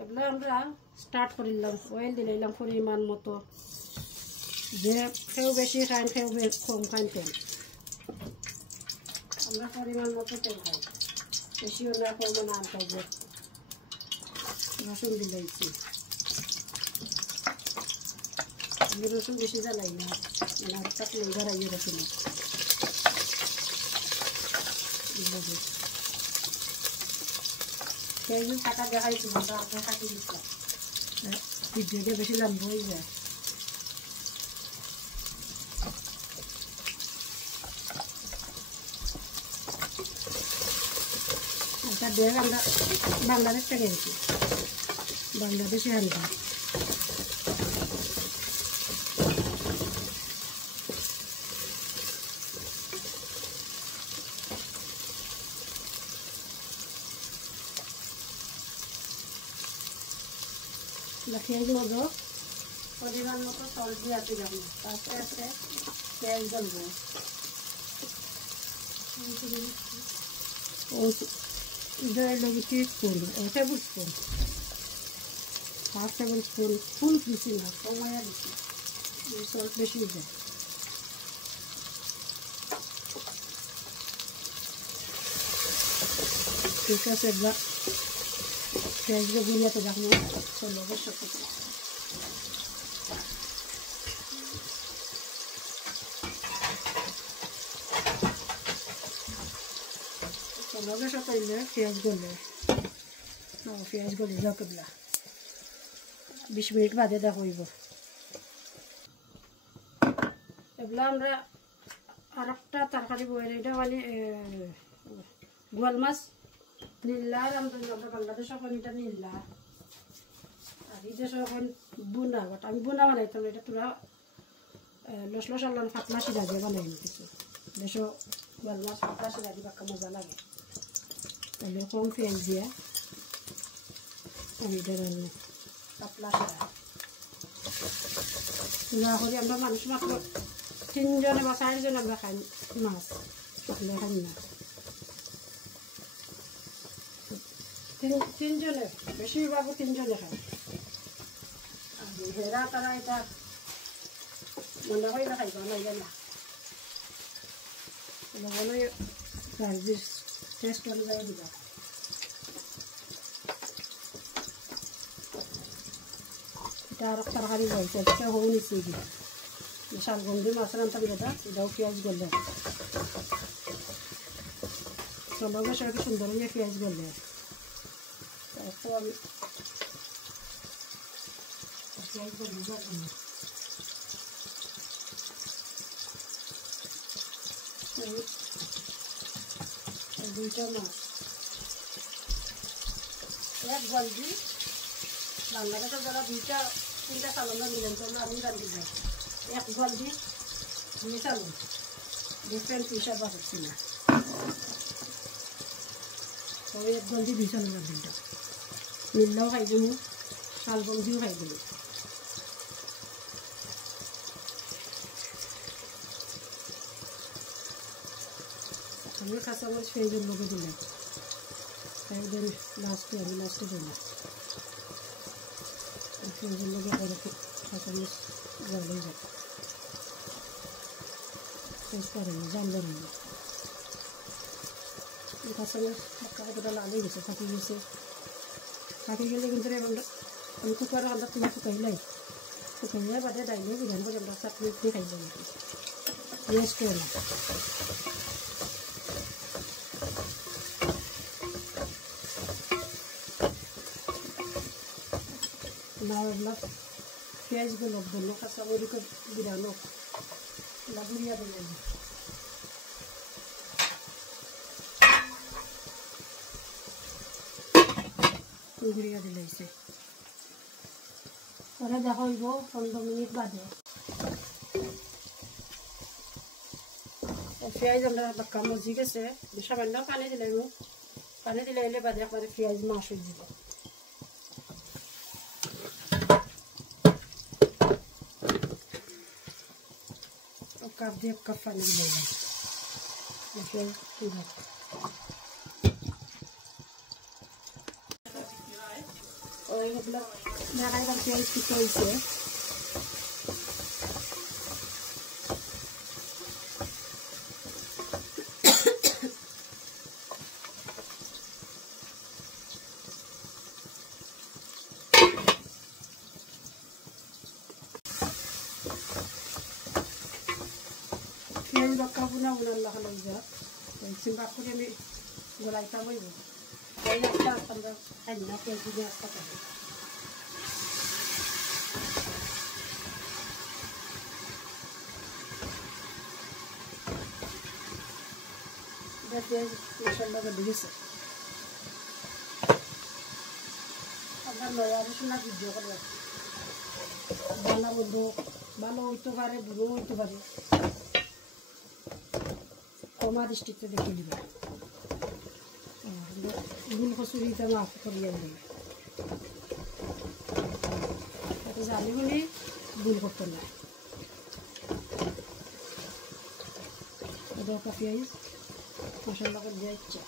এগুলো আমরা স্টার্ট করিলাম অয়েল দিলাম পরিমাণ মতো যে কেউ বেশি খান কেউ কম খান তেল আমরা পরিমাণ মতো তেল খাই বেশিও না কমও না খাইব রসুন দিলাইছি আমি রসুন বেশি জ্বালাই না মানে থাকলে ঘরাইয়ে রসুন পেঁয়াজ কাটা দেখাইছি আমরা কাটি দিচ্ছি ভিডিওটা বেশি লম্বা হয়ে যায় এটা দেখ আমরা বাংলাদেশ থেকে এনেছি বাংলাদেশি হান্ডি পেঁয়াজ মতো পরিমাণ মতো জল দিয়ে আপনি যাবেন আস্তে আস্তে পেঁয়াজ জ্বলবে teaspoon tablespoon half tablespoon full দিচ্ছি না কমাইয়া দিচ্ছি সল্ট বেশি যায় ঠিক আছে একবার পেঁয়াজগুলো গুলিয়াতে দেখুন চলো অবশ্য লগে সকাইলে পেঁয়াজ গলে পেঁয়াজ গলে যাকবলা 20 মিনিট বাদে দেখা হইব এগুলা আমরা আর একটা তরকারি বইলে এটা মানে গোয়াল মাছ নীলা আমরা বাংলাদেশ এখন এটা নীলা আর এই দেশ এখন বুনা বাট আমি বুনা বানাইতাম এটা তোরা লস লস আল্লাহ ফাতলা সিরা দিয়ে বানাই কিছু দেশ গোয়াল মাছ ফাতলা সিরা দিয়ে বাক্কা মজা লাগে তাহলে কম পেঁয়াজ দিয়ে আমি এটা রান্না পাতলা সিরা না করি আমরা মানুষ মাত্র 3 জনে বা 4 জন আমরা খাই মাছ তাহলে খাই না 3 জনে বেশিরভাগ 3 জনে খাই আর হেরা তারা এটা মনে হয় না খাইবা না না মনে হয় সার্ভিস টেস্ট অনুযায়ী দিবা এটা আর তরকারি বলছে এটা হও নিচে দিবা শালগন্ধি মাছ রান্না দিবা এটাও পেঁয়াজ গলে চলবে সেটা সুন্দর হয়ে পেঁয়াজ গলে আমি পেঁয়াজ গলে যাবো দুইটা মাছ এক গলদি বাংলাদেশের যারা 2-3টা চালনা নিলেন তাহলে আমি রান্ধি যাই এক গলদি 2 চালন ডিফারেন্ট হিসাব হচ্ছে না তবে এক গলদি 2 চালন রান্ধিটা নীলাও খাই দেবো শালগন্ধিও খাই দেবো আমি কাঁচামরিচ পেঁয়াজের লোকে দিলাম একদিন আমি লাস্টে দিলাম পেঁয়াজের লোকে পরে কাঁচামরিচ জলে যায় শেষ করে না জানবে না কাঁচামরিচ কাঁচাটা লালে গেছে থাকি গেলে কিন্তু আমি কুকারের আন্দাজ তুমি শুকাইলে বাদে ডাইলে বিধান করে আমরা চাটনি দিয়ে খাই যাবো ওয়েস্ট করে না না পেঁয়াজগুলো বললো কাঁচামরিচকে বিরানো লাগুড়িয়া দেবে গুড়িয়া দিলাইছে পরে দেখা হইব 15 মিনিট বাদে পেঁয়াজ আমরা বাক্কা মজি গেছে সামান্য পানি দিলাইলে বাদে একবারে পেঁয়াজ মাছ হয়ে যাব কাপ দিয়ে কাপ পানি দিলাইলাম এগুলো দেখাই এবার পেঁয়াজ কিছু হয়েছে পেঁয়াজ বাক্কা বুনা বুনার লাগা লই যা সিম্বা করে আমি গোলাইতা বইব এই একটা আমরা খাই না পেঁয়াজ দিয়ে একটা খাই পেঁয়াজ মশলা দিয়েছে আমরা নয়া রসুনা ভিডিও করে রাখি ভালো বন্ধু ভালো হইতে পারে বুড়ো হইতে পারে কমা দৃষ্টিতে দেখে দিবে ভুল কচুরিটা মাফ করিয়া দেবে জানি বলে ভুল করতে না দরকার পেঁয়াজ মশলা করে দেওয়া ইচ্ছা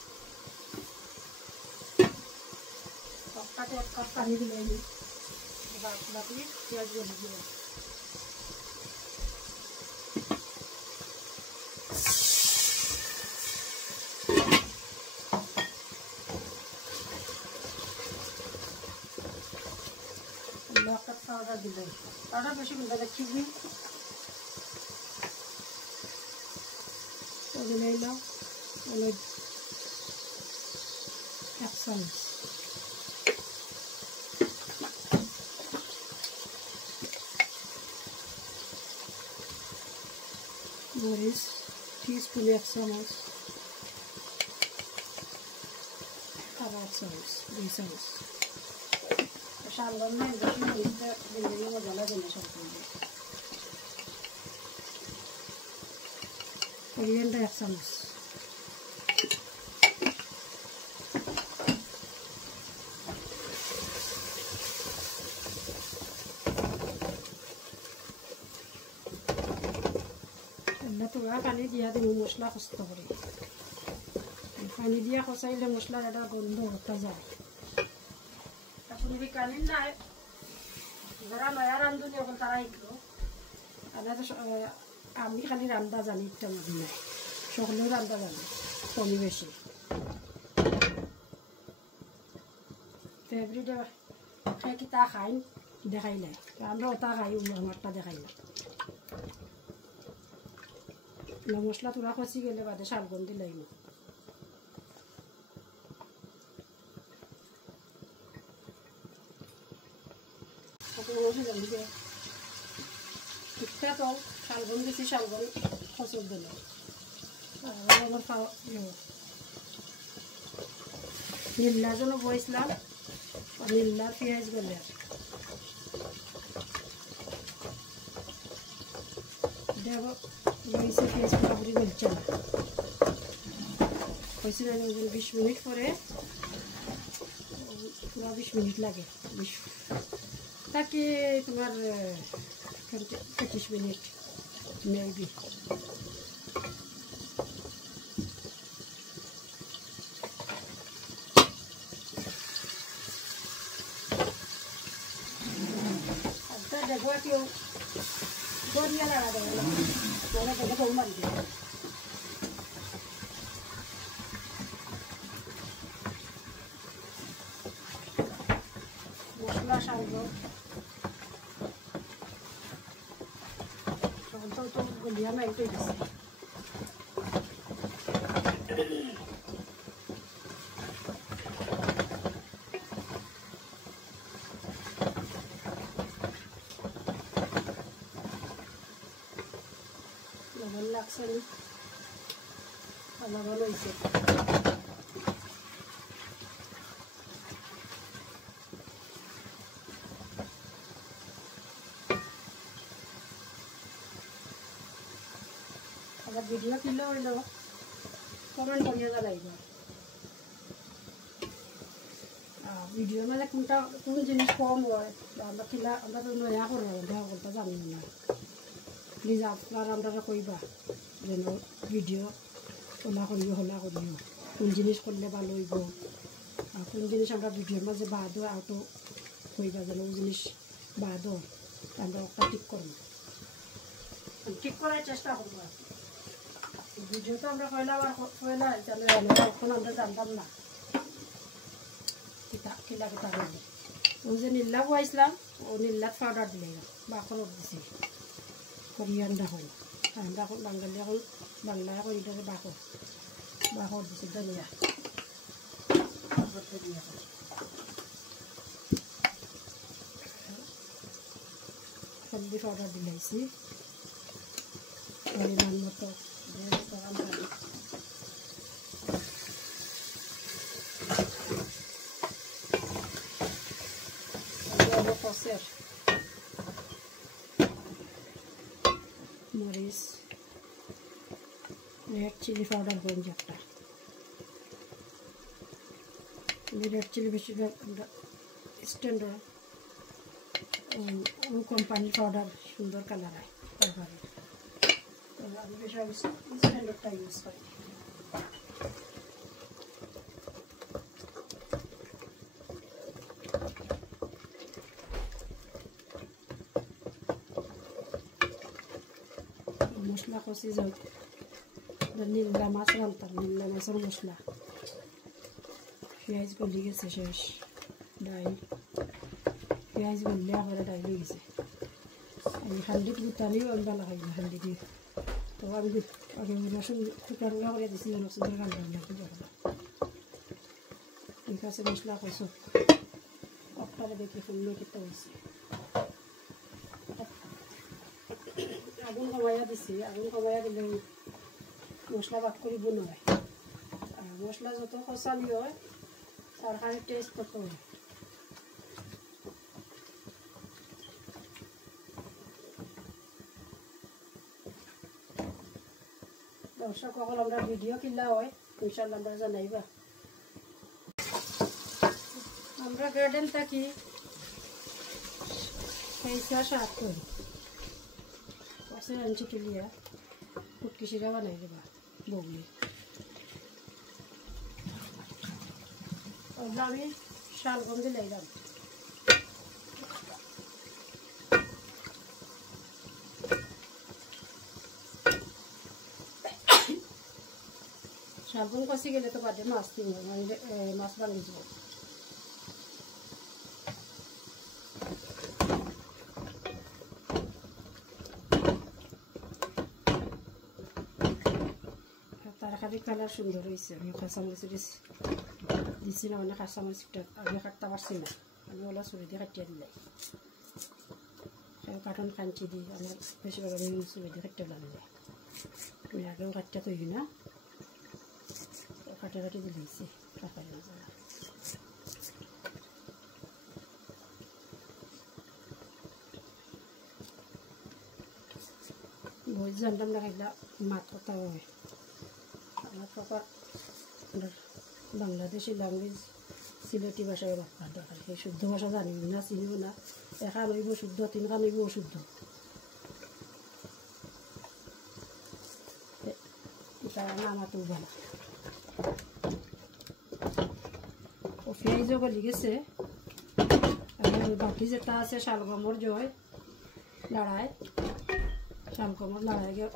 কাপটাতে এক কাপ পানি দিলে বাকি পেঁয়াজগুলো দিয়ে একটা পাউডার দিলে পাউডার বেশি গুলো চিনি দিলে অনেক এক চামচ মরিচ টিস্পুন এক চামচ আবার এক চামচ 2 চামচ সালগম না বেশি মরিচটা দিলে মজা লাগে না সম্পূর্ণ করিয়েন্ডার এক চামচ তোরা পানি দিয়া দিব মশলা কষ্ট করে পানি দিয়া কষাইলে মশলার একটা গন্ধ হতে যায় এখন কানি নাই যারা নয়া রান্ধুনি এখন তারা শিখলো আমি খালি রান্ধা জানি একটা মধ্যে নাই সকলেও রান্ধা জানি কমি বেশি ফেভারিট খাই কি তা খাই দেখাই নাই আমরা ওটা খাই আমারটা দেখাই না মশলা তোরা কষি গেলে বাদে শালগম দিলাই না ঠিকঠাক তো শালগম দিছি শালগম খসর দিল আমার খাওয়া নীলার জন্য বইছিলাম নীলার পেঁয়াজ গেলে দেব বইছে পেঁয়াজ পুরোপুরি গলছে না হয়েছে না 20 মিনিট পরে পুরো 20 মিনিট লাগে 20 তাকে তোমার 25 মিনিট মেবি আচ্ছা দেখো কেউ গড়িয়া লাগা দেবো তোরা তোকে তো মারি দেবো মশলা শালগম তো গলিয়া মেল্ট হয়ে গেছে লবণ লাগছে না লবণ হয়েছে আবার ভিডিও কিলো হইল কমেন্ট করিয়া জানাইব ভিডিওর মাঝে কোনটা কোন জিনিস কম হয় আমরা কিলা আমরা তো নয়া করবো দেখা করতে জানি না প্লিজ আপনারা আমরা কইবা যেন ভিডিও হলা করিও কোন জিনিস করলে ভালো হইব কোন জিনিস আমরা ভিডিওর মাঝে বাদ আউটো কইবা যেন ওই জিনিস বাদও আমরা ওটা ঠিক করবো, ঠিক করার চেষ্টা করবো আর কি। ভিডিও তো আমরা পয়লা এখন আমরা জানতাম না কিলা কিতা করবো। ওই যে নীল্লা বয়াইছিলাম ও নীল্লাত পাউডার দিলে বাখন দিছি কোরিয়ান দেখুন এখন বাঙালি এখন বাংলায় করি বাকর দিছি ধনিয়া হলদি পাউডার দিলাইছি পরিমাণ মতো কষের মরিচ রেড চিলি পাউডার বলুন একটা রেড চিলি বেশিরভাগ স্ট্যান্ডার্ড কোম্পানির পাউডার সুন্দর কালার হয় তরকারি, আমি বেশি স্ট্যান্ডার্ডটা ইউজ করি। মশলা কষি যাও নীলা মাছ রান্তাম নীলা মাছের মশলা পেঁয়াজ গলি গেছে শেষ ডাইল পেঁয়াজ গললে আবার ডাইল হয়ে গেছে আমি হান্ডিত গুতানিও আমি ভালো খাই না হান্ডি দিয়ে তো আমি আগে রসুন টুকরা টুকরা করে দিছি রসুনের গান ঠিক আছে মশলা কষো আপনারা দেখি সুন্দর করতে হয়েছে আগুন কমাইয়া দিছি আগুন কমাইয়া দিলে মশলা বাট করিব নয় আর মশলা যত কষালি হয় তরকারির টেস্ট তত হয়। দর্শক সকল আমরা ভিডিও কিলা হয় ইনশাল্লাহ আমরা জানাইবা। আমরা গার্ডেন থাকি পয়সা সাত করি পাশে আনছি তুলিয়া ফুটকি শিরা বানাই দেবা বগলি আমি শালগম দিলাইলাম শালগম কষি গেলে তো বাদে মাছ দিন মাছ বানিয়ে যাব। তরকারি কালার সুন্দর হয়েছে আমি কাঁচামরিচ দিছি না মানে কাঁচামরিচটা আমি কাটতে পারছি না আমি ওলা চুরি দিয়ে কাটিয়ে দিলাই কার্টন কাঞ্চি দিই আমার বেশিরভাগ আমি চুরি দিয়ে কাটতে লাগে যায় আমি আগেও কাটতে তৈরি না কাটি কাটি দিয়েছি তরকারি বই জানতাম না খাইলা মাত কথা হয় আমার প্রপার বাংলাদেশি ল্যাঙ্গুয়েজ সিলেটি ভাষায় বাপার দরকার সেই শুদ্ধ ভাষা জানিব না চিনিব না একা নইব শুদ্ধ তিনকা নইব অশুদ্ধ এটা নামা তুলব না ও পেঁয়াজও গলি গেছে আর বাকি যেটা আছে শালগমর জয় লড়াই শালগমর লড়াই গিয়ে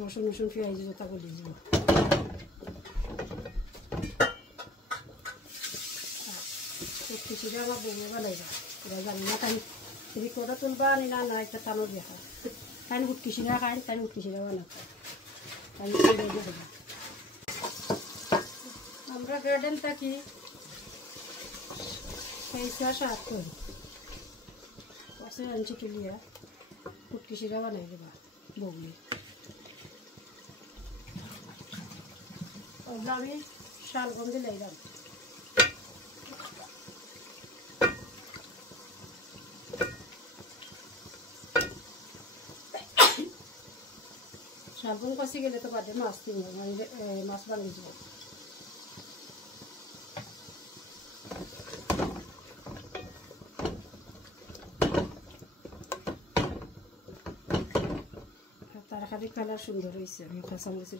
রসুন রসুন পেঁয়াজ যেটা গলি যাব কিছুটা আমার বমি বানাইবা এবার জানি না তাই যদি কোটা তুলবা আনি না না একটা টানো দেখা তাই হুটকি সিরা খাই তাই হুটকি সিরা বানাবো তাই আমরা গার্ডেন থাকি পয়সা সাত করি পাশে আনছি তুলিয়া হুটকি সিরা বানাই দেবা বগলি আমি শালগম দিলাইলাম শালগম কষি গেলে তো বাদে মাছ দিন মাছ বানিয়ে যাব। তরকারি কালার সুন্দর হয়েছে আমি কাঁচামরিচ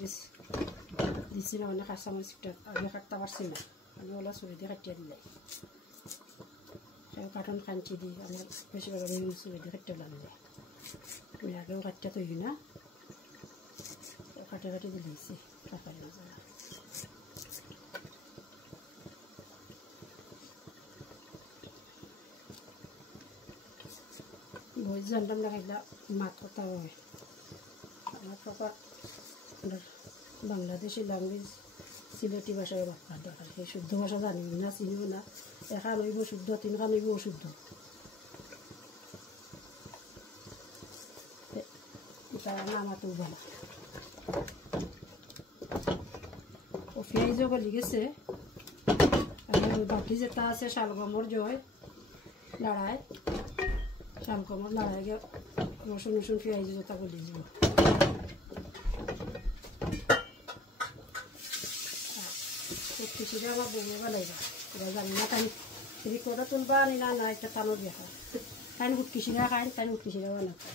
দিছি না মানে কাঁচামরিচটা আমি কাটতে পারছি না আমি ওলা চুরি দিয়ে কাটিয়ে দিলাই কার্টন কাঞ্চি দিই আমার বেশিরভাগ আমি ইউজ করে দিই কাটতে লাগলে আমি আগেও কাটতে তৈরি না কাটে কাটে দিয়েছি তরকারি বই জানতাম না খাইলা মাত কথা হয় আমার প্রকার বাংলাদেশি ল্যাঙ্গুয়েজ সিলেটি ভাষায় বাপা দেখা সেই শুদ্ধ ভাষা জানি না চিনিও না এখান হইব শুদ্ধ তিনখান হইব অশুদ্ধ এটা নামাতেও ভালো ও পেঁয়াজও গলি গেছে আর বাকি যেটা আছে শালগমর জয় লড়াই শালগমর লড়াই গিয়ে রসুন রসুন পেঁয়াজ যেটা গলি যাব কিছুটা আমার বমি বানাইবা এবার জানি না তাই যদি কোটা তুলবা আনি না না একটা টানো দিয়ে খায় তাই হুটকি সিরা খায় তাই হুটকি সিরা বানাতে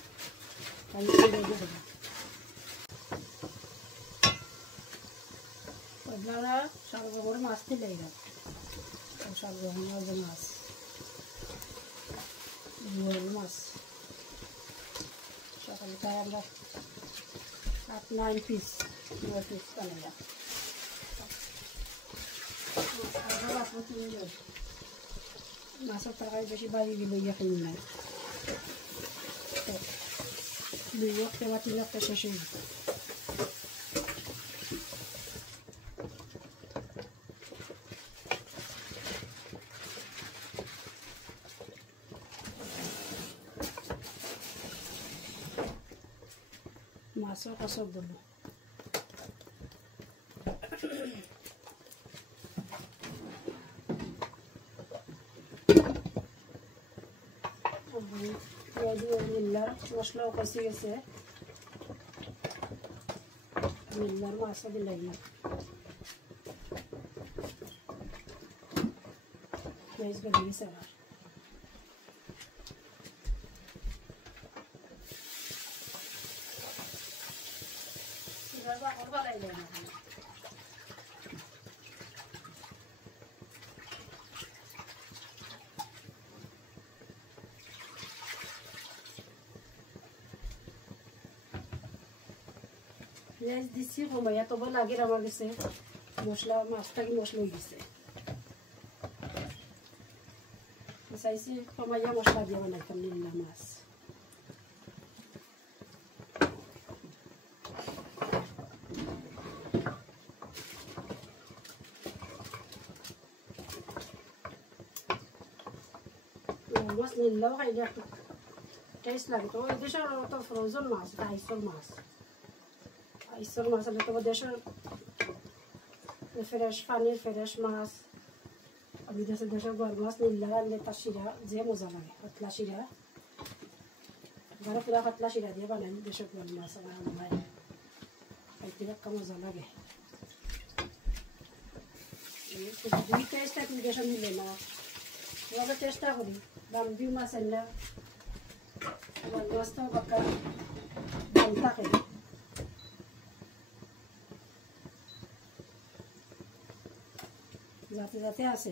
তাই ওগুলা শালগমর মাছ দিলে এরা শালগমর মাছ বোয়াল মাছ সকালে তাই আমরা 8-9 পিস 9 পিস বানাইলাম মাছের তরকারি বেশি বাড়ি গেলে খাই না দুই একটা বা 3 একটা শেষ হয়ে মাছের কষক দেবো মিল্লার মশলাও কষি গেছে মিল্লার মাছও দিলাই না পেঁয়াজ গলে গেছে আমার বাড়াই যায় না পেঁয়াজ দিচ্ছি কমাইয়া তবে লাগে আমার গেছে মশলা মাছটাকে মশলা হয়ে গেছে চাইছি কমাইয়া মশলা দিয়ে বানাইতাম নিল্লা মাছ মাছ নিল্লাও খাইলে একটু টেস্ট লাগে তো এই দেশের তো ফ্রোজেন মাছ আইসল মাছ আইসল মাছ হলে তো দেশের ফ্রেশ পানির ফ্রেশ মাছ আমি দেশের গড় মাছ নিল্লা রাখলে তার শিরা যে মজা লাগে পাতলা শিরা ঘরে পুরা পাতলা শিরা দিয়ে বানাই দেশের গড় মাছ আমার আনবাই খাইতে একটা মজা লাগে দুই টেস্টটা কিন্তু দেশের মিলে না এভাবে চেষ্টা করি দাম দুই মাছ আনলে আমার মাছটাও বাক্কা দাম থাকে যাতে যাতে আছে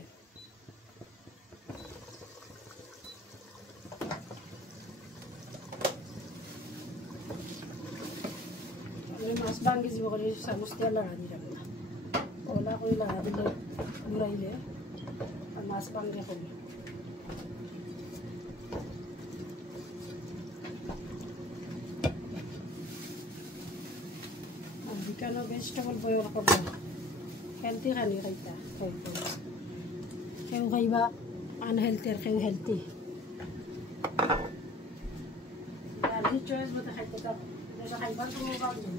আমি মাছ ভাঙি যাব করে চামচ দিয়ে লড়া দিলাম না ওলা করে লড়া দিলে ঘুরাইলে আর মাছ ভাঙে করি আর বিকানো ভেজিটেবল বয়েল করবো হেলথি খানি খাইতা কেউ খাইবা আনহেলথি আর কেউ হেলথি আর চয়েস মতো খাইতে পারবো খাইবার কোনো ভাব নেই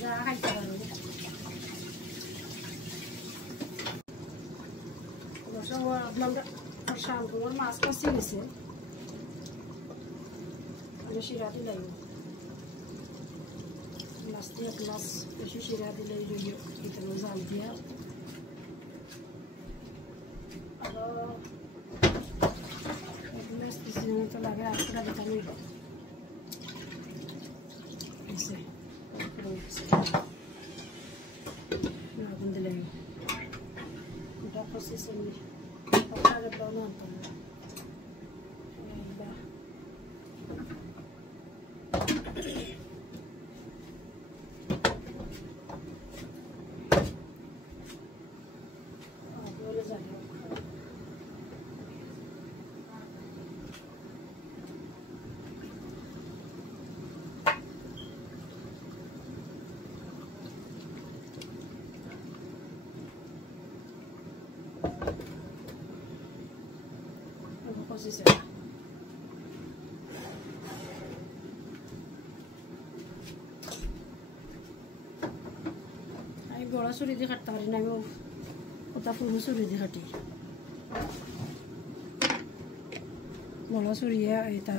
যা খাইতে পারবো অবশ্য আপনার শালগমর মাছ কষি গেছে শিরা দিলাই মাছ দিয়ে মাছ বেশি শিরা দিলাই এখানে জাল দিয়া তো লাগে আটটা দিতাম আগুন দিলে এটা process Pagkakit daw natin. Ayan. Boleh jadi. Apa posisi? गोला सुरी दी खट्टा करी ना मैं उता पूरी सुरी दी खट्टी गोला सुरी है इता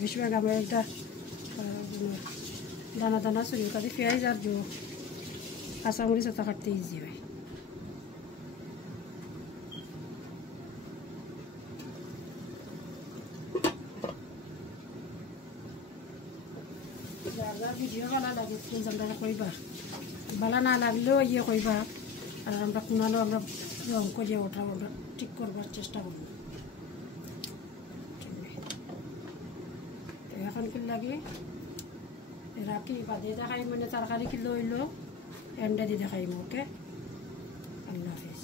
विश्व का मैं इता दाना दाना सुरी का दी प्याज और जो आसामुरी से ता खट्टी इजी है ज़्यादा वीडियो वाला लगे तो ज़्यादा कोई बात বালা না লাগলেও ইয়ে কইবা আর আমরা কোনালো আমরা রং করে ওটা আমরা ঠিক করবার চেষ্টা করব এখন কি লাগে রাখি বাদে দেখাই মানে তরকারি কিলো হইলো এন্ডা দিয়ে দেখাই ওকে আল্লাহ হাফেজ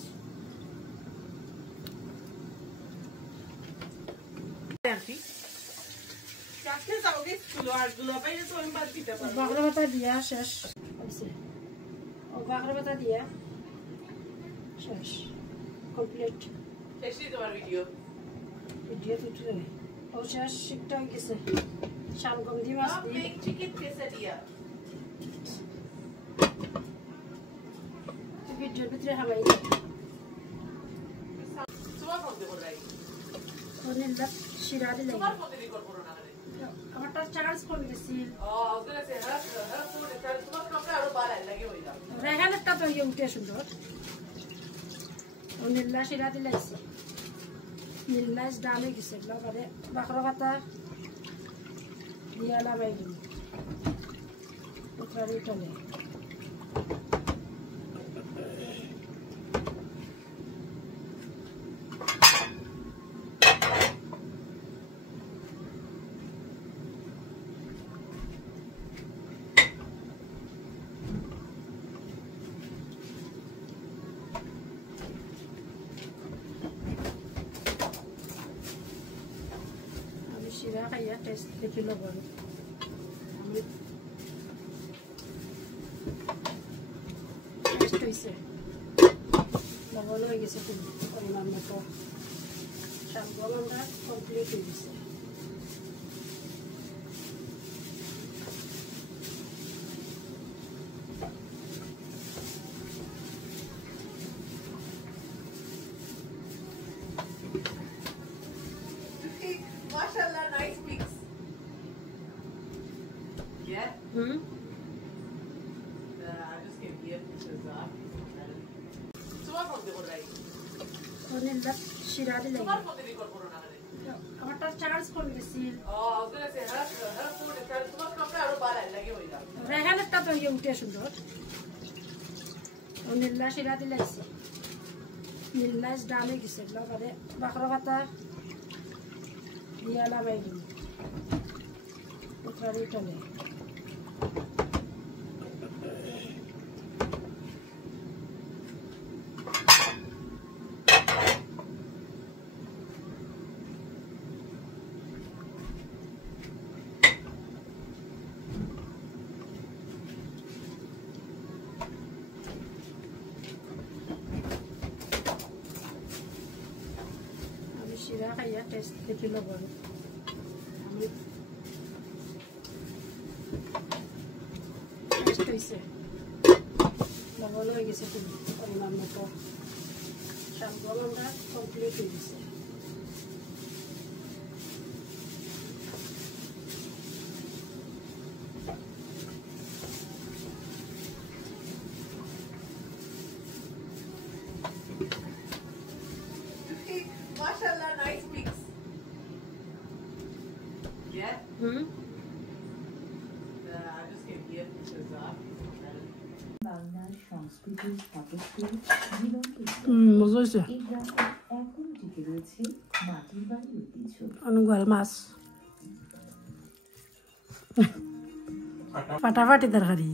আরকি কাছে যাওগে স্কুল আর গুলো পাইলে তো আমি বাদ দিতে পারবো বাগরা পাতা দিয়া শেষ হইছে বাগরা পাতা দিয়া শেষ কমপ্লিট শেষই তোমার ভিডিও তুই রে ও শেষ শিকটা হয়ে গেছে শালগম দি মাছ आप দি एक चिकन केसरिया ভিডিওর ভিতরে হালাই তোমার ফোন দিয়ে বল রাই অনিল দা শিরা দিলে তোমার ফোন দিয়ে রেকর্ড করো না করে আমারটা চার্জ কমে গেছে ওখানে সে হ্যাঁ ফোন এটা তোমার কামড়ে আরো বাড়া লাগে হইলা রেহানেরটা তো ইয়ে উঠে সুন্দর অনিল্লা শিরা দিলাইছে নীলাইস ডালে গেছে বাবারে বাখরা পাতা দিয়া লাগাই দিন উত্তরারি টলে শিরা খাইয়া টেস্ট দেখি লবণ আমি টেস্ট হয়েছে লবণ হয়ে গেছে খুব পরিমাণ মতো শাকগুলো আমরা কমপ্লিট হয়ে গেছে माशाल्लाह nice pics Yeah? I just came here because তোমার ফোন দিয়ে বল রাই অনিলদা শিরা দিলে তোমার ফোন দিয়ে রেকর্ড করো না করে আমারটা চার্জ কমে গেছে ওখানে সে হ্যাঁ ফোন এটা তোমার কামড়ে আরো বাড়া লাগে হইলা রেহানেরটা তো ইয়ে উঠে সুন্দর অনিল্লা শিরা দিলাইছে নীলাইস ডালে গেছে বাবারে বাখরা পাতা দিয়া লাগাই দিন উত্তরারি টলে আমি শিরা খাইয়া টেস্ট দেখি লবণ আমি টেস্ট হয়েছে লবণ হয়ে গেছে খুব পরিমাণ মতো শাকগুলো আমরা কমপ্লিট হয়ে গেছে माशाल्लाह nice pics Yeah? I just came here because বাংলার সংস্কৃতির স্থাপত্যের জীবনকে মজা হয়েছে এই গ্রামে এখন অনুগোয়াল মাছ ফাটাফাটি তরকারি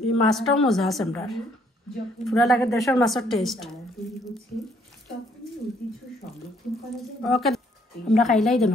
এই মাছটাও মজা আছে আমরা পুরা লাগে দেশের মাছের টেস্ট ওকে আমরা খাইলাই দেন